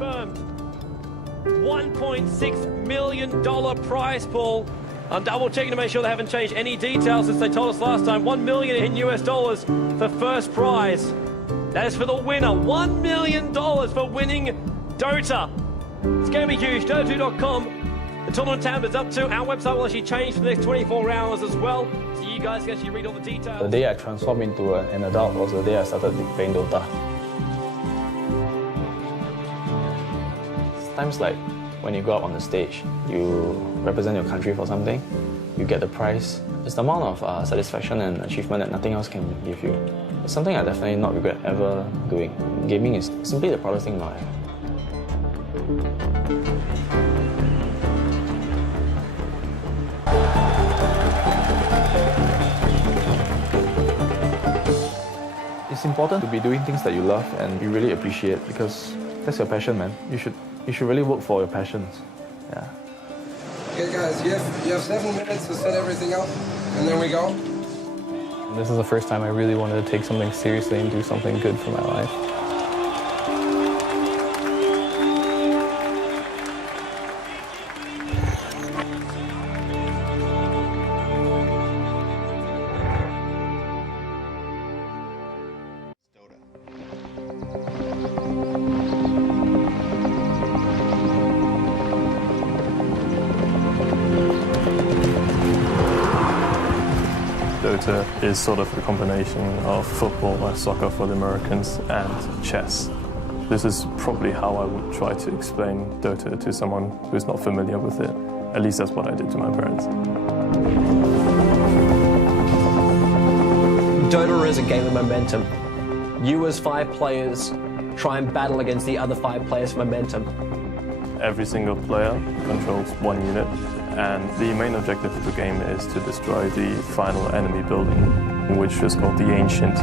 confirmed. $1.6 million prize pool. I'm double checking to make sure they haven't changed any details since they told us last time. $1 million in US dollars for first prize. That is for the winner. $1 million for winning Dota. It's going to be huge. Dota2.com. The tournament tab is up to. Our website will actually change for the next 24 hours as well. So you guys can actually read all the details. The day I transformed into an adult was the day I started playing Dota. Times like when you go out on the stage, you represent your country for something, you get the prize. It's the amount of satisfaction and achievement that nothing else can give you. It's something I definitely not regret ever doing. Gaming is simply the proudest thing in my life. It's important to be doing things that you love and you really appreciate, because that's your passion, man. You should really work for your passions. Yeah. Okay, guys, you have 7 minutes to set everything up, and then we go. This is the first time I really wanted to take something seriously and do something good for my life. Dota is sort of a combination of football or soccer for the Americans and chess. This is probably how I would try to explain Dota to someone who's not familiar with it. At least that's what I did to my parents. Dota is a game of momentum. You as 5 players try and battle against the other 5 players for momentum. Every single player controls 1 unit, and the main objective of the game is to destroy the final enemy building, which is called the Ancient.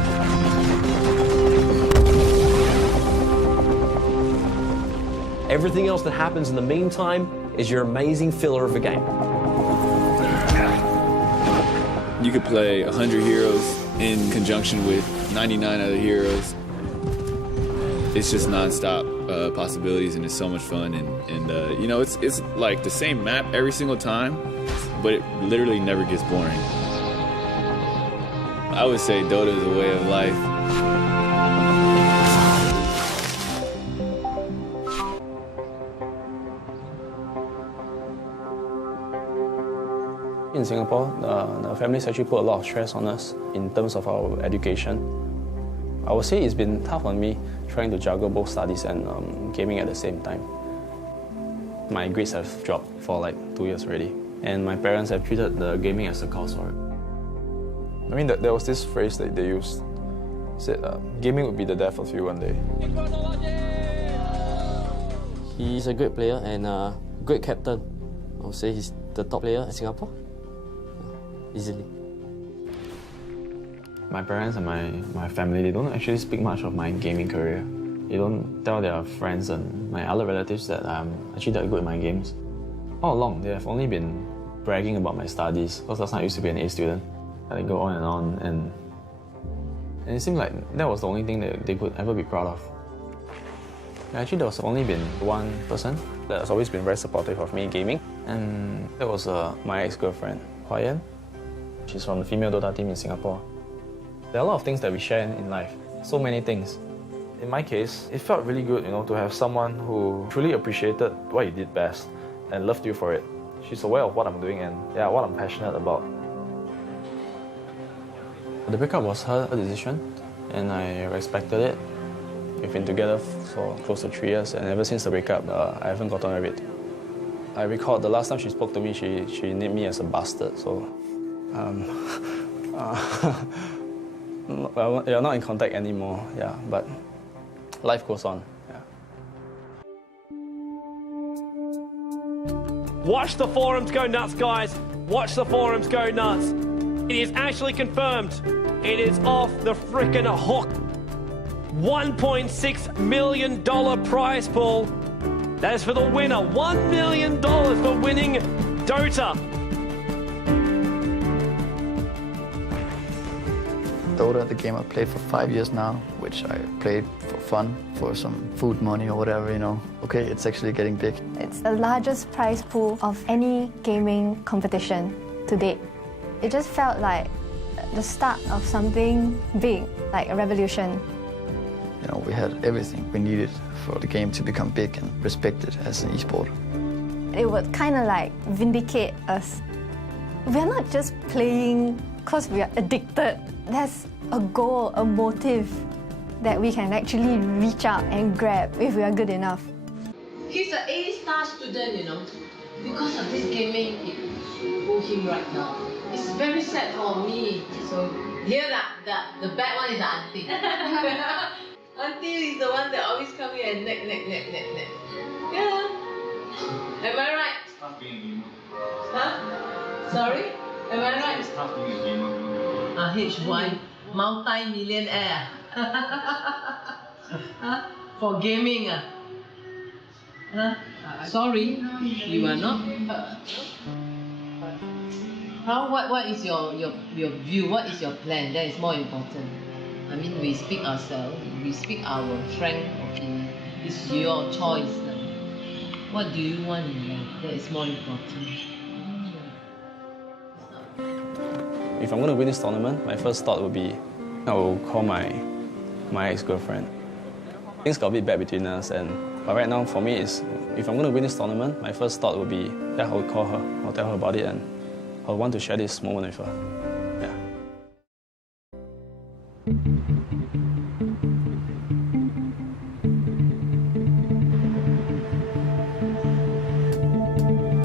Everything else that happens in the meantime is your amazing filler of a game. You could play 100 heroes in conjunction with 99 other heroes. It's just non-stop possibilities, and it's so much fun, and you know, it's like the same map every single time, but it literally never gets boring. I would say Dota is a way of life. In Singapore, the families actually put a lot of stress on us in terms of our education. I would say it's been tough on me trying to juggle both studies and gaming at the same time. My grades have dropped for like 2 years already, and my parents have treated the gaming as a cause for it. I mean, there was this phrase that they used. Said, gaming would be the death of you one day. He's a great player and a great captain. I would say he's the top player in Singapore, easily. My parents and my family, they don't actually speak much of my gaming career. They don't tell their friends and my other relatives that I'm actually that good at my games. All along, they have only been bragging about my studies, because last time I used to be an A student. I go on, and it seemed like that was the only thing that they could ever be proud of. Actually, there was only been one person that has always been very supportive of me gaming, and that was my ex-girlfriend, Hyhy. She's from the female Dota team in Singapore. There are a lot of things that we share in life, so many things. In my case, it felt really good, to have someone who truly appreciated what you did best and loved you for it. She's aware of what I'm doing and what I'm passionate about. The breakup was her decision, and I respected it. We've been together for close to 3 years, and ever since the breakup, I haven't gotten over it. I recall the last time she spoke to me, she named me as a bastard, so... well, you're not in contact anymore, but life goes on, Watch the forums go nuts, guys. Watch the forums go nuts. It is actually confirmed. It is off the frickin' hook. $1.6 million prize pool. That is for the winner. $1 million for winning Dota. The Dota, the game I've played for 5 years now, which I played for fun, for some food money or whatever, you know. Okay, it's actually getting big. It's the largest prize pool of any gaming competition to date. It just felt like the start of something big, like a revolution. You know, we had everything we needed for the game to become big and respected as an esport. It would kind of like vindicate us. We're not just playing because we are addicted. There's a goal, a motive that we can actually reach out and grab if we are good enough. He's an A-star student, you know. Because of this gaming, it pull him right now. It's very sad for me. So here, the bad one is the auntie. Auntie is the one that always come here and neck. Yeah. Am I right? It's tough being a gamer. Huh? Sorry? Am I right? It's tough being a gamer. HY, multi-millionaire. Huh? For gaming. Huh? Sorry, you are not. What is your view? What is your plan? That is more important. I mean, we speak ourselves. We speak our frank opinion. It's your choice. What do you want in life? That is more important. If I'm going to win this tournament, my first thought would be I will call my ex-girlfriend. Things got a bit bad between us, but right now for me is if I'm going to win this tournament, my first thought would be that I will call her, I'll tell her about it, and I'll want to share this moment with her. Yeah.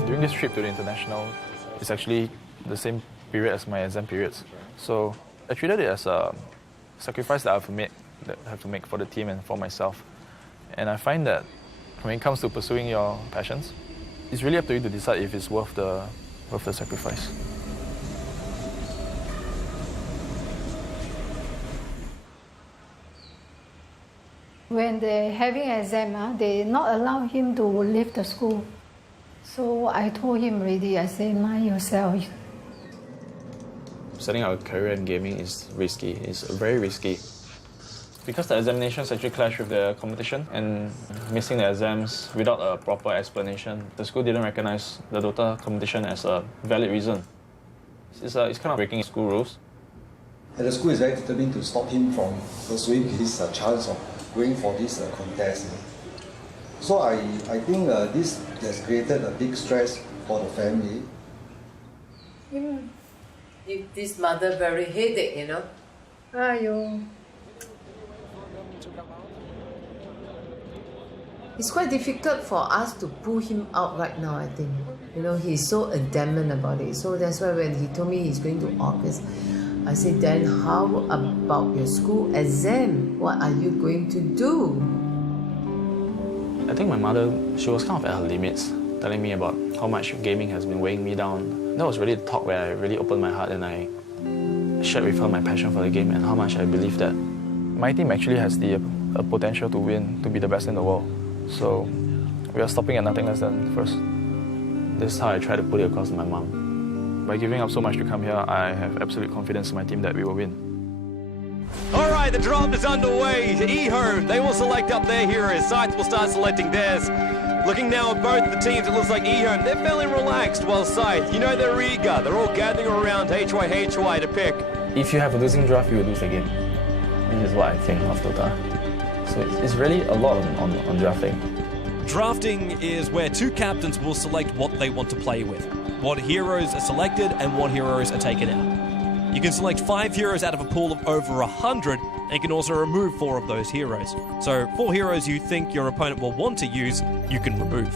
During this trip to the international, it's actually the same period as my exam periods. So I treated it as a sacrifice that I have to make for the team and for myself. And I find that when it comes to pursuing your passions, it's really up to you to decide if it's worth the sacrifice. When they're having exam, they not allow him to leave the school. So I told him already, I said, mind yourself. Setting out a career in gaming is risky. It's very risky. Because the examinations actually clash with the competition, and missing the exams without a proper explanation, the school didn't recognize the Dota competition as a valid reason. It's kind of breaking school rules. And the school is very determined to stop him from pursuing his chance of going for this contest. So I think this has created a big stress for the family. Give this mother very headache, you know. Aiyo. It's quite difficult for us to pull him out right now, I think. You know, he's so adamant about it. So that's why when he told me he's going to August, I said, then how about your school exam? What are you going to do? I think my mother, she was kind of at her limits, telling me about how much gaming has been weighing me down. That was really the talk where I really opened my heart and I shared with her my passion for the game and how much I believe that My team actually has the potential to win, to be the best in the world. So we are stopping at nothing less than first. This is how I try to put it across to my mom. By giving up so much to come here, I have absolute confidence in my team that we will win. All right, the draft is underway. EHOME, they will select up their heroes. SCYTHE will start selecting theirs. Looking now at both the teams, it looks like EHOME, they're fairly relaxed, while SCYTHE, you know, they're eager. They're all gathering around Hyhy to pick. If you have a losing draft, you will lose the game. This is what I think of Dota. So it's really a lot on drafting. Drafting is where two captains will select what they want to play with, what heroes are selected and what heroes are taken out. You can select 5 heroes out of a pool of over 100, and you can also remove 4 of those heroes. So 4 heroes you think your opponent will want to use, you can remove.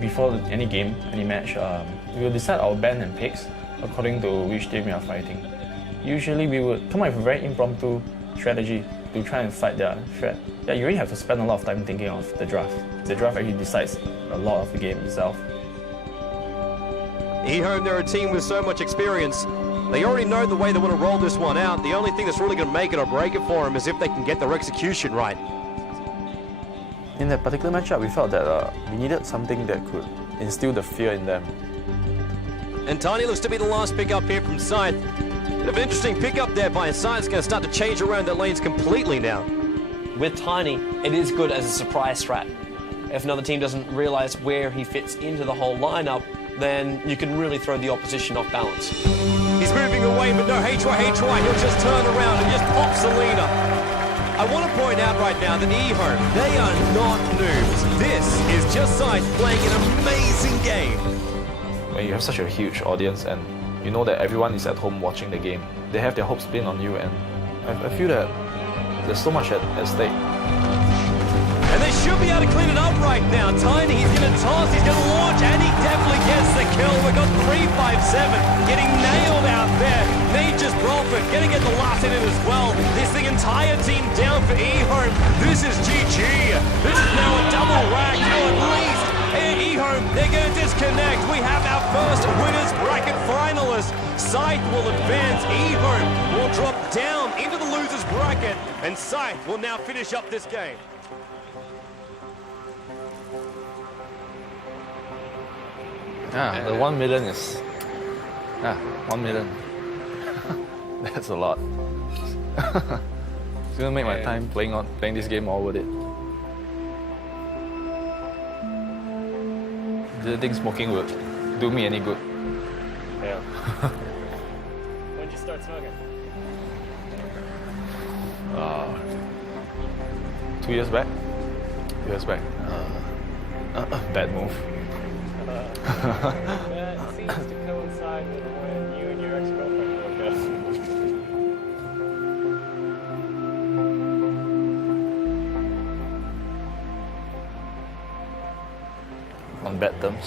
Before any game, any match, we will decide our ban and picks according to which team we are fighting. Usually we would come up with a very impromptu strategy to try and fight their threat. Yeah, you really have to spend a lot of time thinking of the draft. The draft actually decides a lot of the game itself. EHOME, they're a team with so much experience. They already know the way they want to roll this one out. The only thing that's really going to make it or break it for them is if they can get their execution right. In that particular matchup, we felt that we needed something that could instill the fear in them. And Tiny looks to be the last pick up here from SCYTHE. Bit of an interesting pickup there by Science. Going to start to change around their lanes completely now. With Tiny, it is good as a surprise strat. If another team doesn't realise where he fits into the whole lineup, then you can really throw the opposition off balance. He's moving away, but no, Hyhy, he'll just turn around and just pop Selena. I want to point out right now that EHOME, they are not noobs. This is just Scythe playing an amazing game. When you have such a huge audience and you know that everyone is at home watching the game, they have their hopes pinned on you, and I feel that there's so much at stake. And they should be able to clean it up right now. Tiny, he's going to toss, he's going to launch, and he definitely gets the kill. We've got 3-5-7 getting nailed out there. Nature's Prophet going to get the last hit in as well. This the entire team down for EHOME. This is GG. This is now a double rack. No, at least EHOME, they're going to disconnect. We have our first winners bracket finalist. Scythe will advance. EHOME will drop down into the losers bracket, and Scythe will now finish up this game. Yeah, the 1 million is... 1 million. That's a lot. It's gonna make my time playing this game all worth it. Didn't think smoking would do me any good. Yeah. When did you start smoking? 2 years back. 2 years back. Bad move. That seems to coincide with when you and your ex-girlfriend broke up. On bad terms.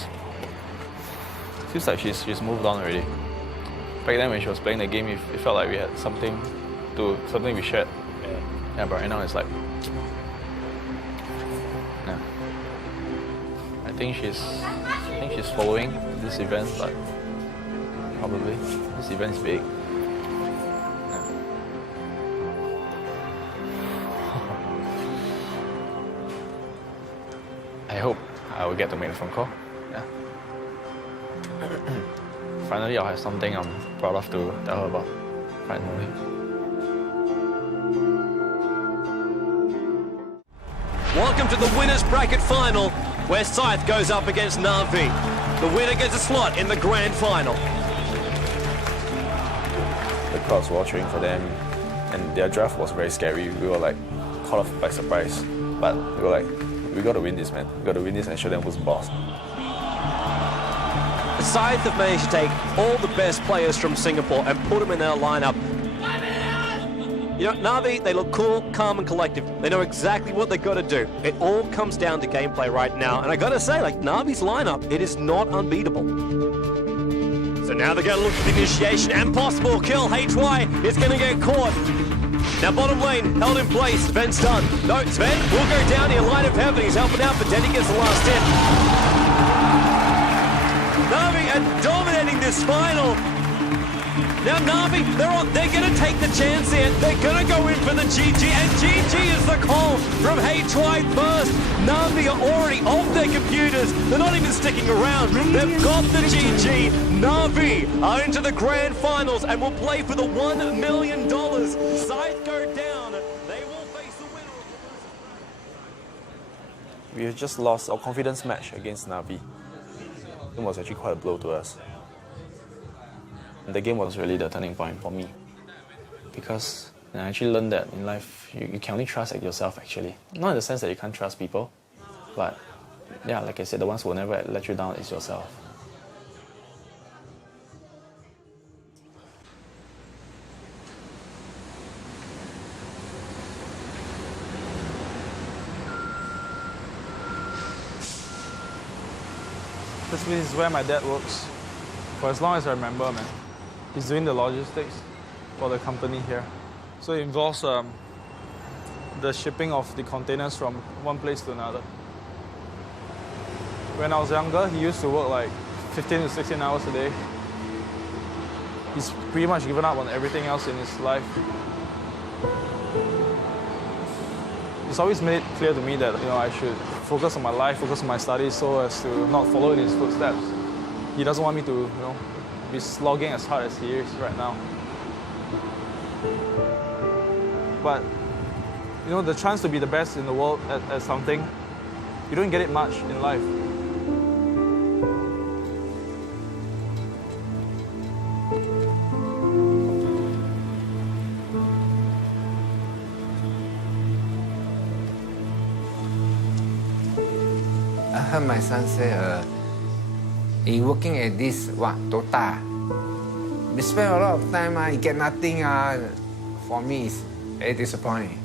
Seems like she's moved on already. Back then when she was playing the game, it felt like we had something we shared. Yeah, but right now it's like, yeah. I think she's following this event, but probably this event's big. Yeah. I hope I will get to make the phone call. Yeah. Finally, I'll have something I'm proud of to tell her about. Finally. Welcome to the winners bracket final, where Scythe goes up against Na'Vi. The winner gets a slot in the grand final. The crowds were all cheering for them, and their draft was very scary. We were like caught off by surprise, but we were like, we got to win this, man. We got to win this and show them who's boss. Scythe have managed to take all the best players from Singapore and put them in their lineup. You know, Na'Vi, they look cool, calm and collective. They know exactly what they've got to do. It all comes down to gameplay right now. And I got to say, like, Na'Vi's lineup, it is not unbeatable. So now they're going to look for the initiation and possible kill. Hyhy is going to get caught. Now bottom lane, held in place. Sven's done. No, Sven will go down here. Line of heaven, he's helping out, but Denny gets the last hit. Na'Vi are dominating this final. Now Na'Vi, they're going to take the chance here. They're going to go in for the GG, and GG is the call from Hyhy first. Na'Vi are already off their computers. They're not even sticking around. They've got the GG. Na'Vi are into the grand finals and will play for the $1 million. Scythe go down. They will face the winner. We have just lost our confidence match against Na'Vi. It was actually quite a blow to us. The game was really the turning point for me, because I actually learned that in life you can only trust yourself actually. Not in the sense that you can't trust people, but yeah, like I said, the ones who will never let you down is yourself. This is where my dad works. For as long as I remember, man. He's doing the logistics for the company here. So it involves the shipping of the containers from one place to another. When I was younger, he used to work like 15 to 16 hours a day. He's pretty much given up on everything else in his life. He's always made it clear to me that I should focus on my life, focus on my studies, so as to not follow in his footsteps. He doesn't want me to be slogging as hard as he is right now. but you know, the chance to be the best in the world at something, you don't get it much in life. I heard my son say, he working at this, Dota. They spend a lot of time, he get nothing. For me, it's very disappointing.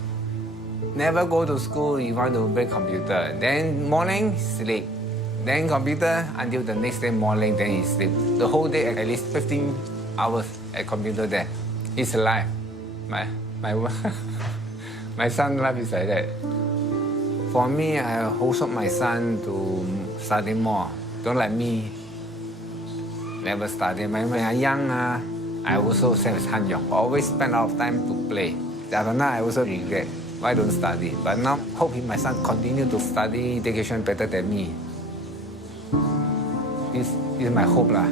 Never go to school, he want to play computer. Then morning, sleep. Then computer until the next day morning, then he sleep. The whole day, at least 15 hours at computer there. His life. My son's life is like that. For me, I hold up my son to study more. Don't like me. Never study. When I young, I also same as Han Yong. Always spend a lot of time to play. After now, I also regret. Why don't study? But now, hope my son continue to study education better than me. This is my hope lah.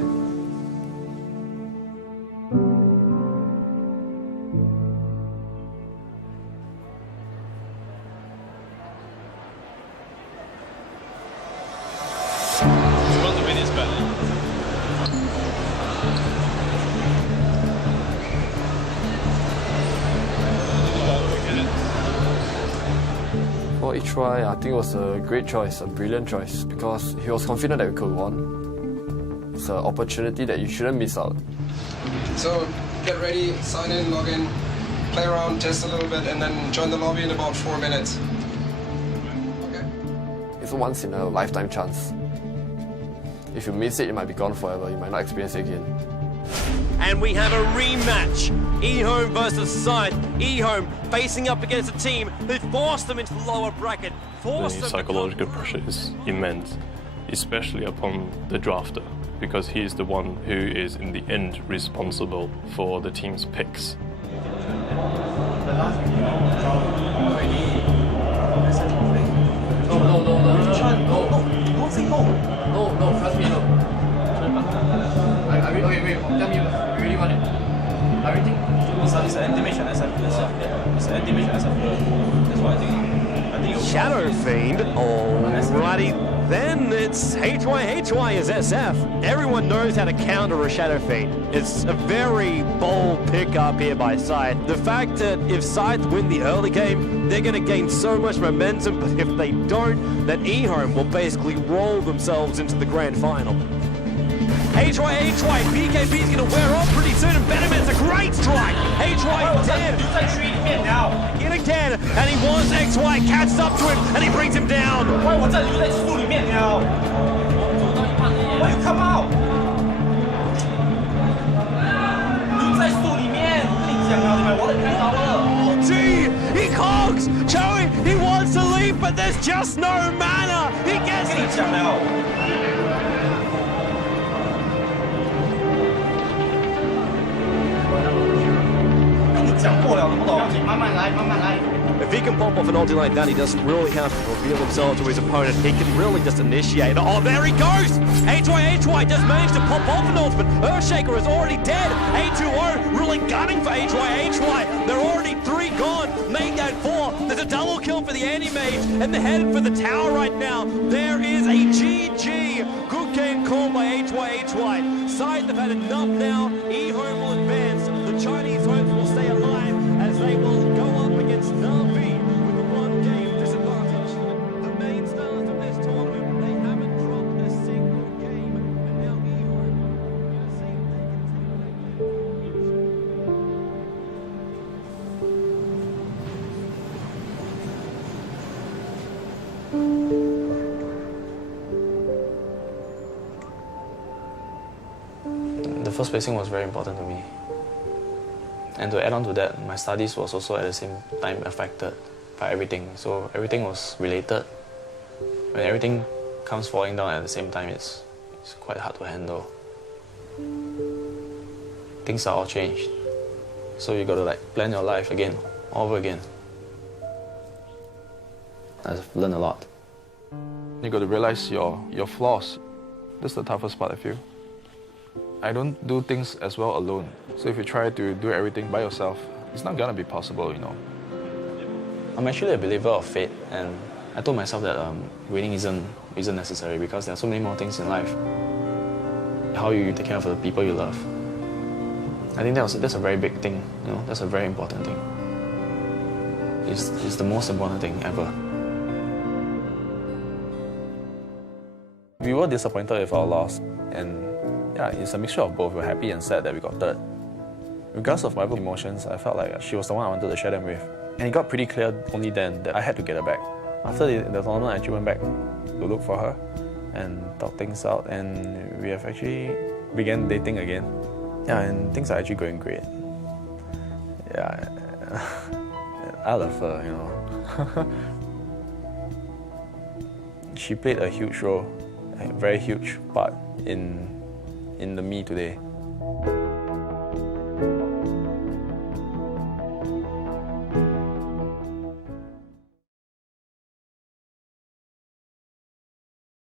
For each try, I think it was a great choice, a brilliant choice, because he was confident that we could won. It's an opportunity that you shouldn't miss out. So get ready, sign in, log in, play around, test a little bit, and then join the lobby in about 4 minutes. Okay. It's a once in a lifetime chance. If you miss it, you might be gone forever. You might not experience it again. And we have a rematch. EHOME versus SCYTHE. EHOME facing up against a team who forced them into the lower bracket. The psychological pressure is immense, especially upon the drafter, because he is the one who is in the end responsible for the team's picks. No, trust me, no. Wait, tell me, you really want it? Everything? It's an animation SF. It's an animation SF. That's what I think. Shadow Fiend. Alrighty, then it's Hyhy is SF. Everyone knows how to counter a Shadow Fiend. It's a very bold pickup here by SCYTHE. The fact that if SCYTHE win the early game, they're going to gain so much momentum, but if they don't, then EHOME will basically roll themselves into the grand final. Hyhy, BKB is going to wear off pretty soon, and Benjamin's a great strike. Hyhy dead. In again, and he wants XY, catches up to him, and he brings him down. Why you come out? Gee, he cogs! Joey, he wants to leave, but there's just no mana. He gets it. If he can pop off an ulti like that, he doesn't really have to reveal himself to his opponent. He can really just initiate. Oh, there he goes! Hyhy does manage to pop off an ult, but Earthshaker is already dead. A2O really gunning for Hyhy. They're already 3 gone. Make that 4. There's a double kill for the anti-mage, and they're headed for the tower right now. There is a GG. Good game called by Hyhy. SCYTHE have had enough now. EHOME will advance. The Chinese hopes will stay alive as they will go up against Na'Vi with a 1-game disadvantage. The main stars of this tournament, they haven't dropped a single game, and now EHOME are going to see if they can. The first placing was very important to me. And to add on to that, my studies was also at the same time affected by everything. So everything was related. When everything comes falling down at the same time, it's quite hard to handle. Things are all changed. So you gotta plan your life again, all over again. I've learned a lot. You got to realize your flaws. That's the toughest part, I feel. I don't do things as well alone. So if you try to do everything by yourself, it's not gonna be possible, you know. I'm actually a believer of fate, and I told myself that winning isn't necessary because there are so many more things in life. How you take care of the people you love. I think that's a very big thing. You know, that's a very important thing. It's the most important thing ever. We were disappointed with our loss, and yeah, it's a mixture of both. We're happy and sad that we got third. Regardless of my emotions, I felt like she was the one I wanted to share them with. And it got pretty clear only then that I had to get her back. After the tournament, I actually went back to look for her and talk things out, and we have actually began dating again. Yeah, and things are actually going great. Yeah, I love her, you know. She played a huge role, a very huge part in the me today.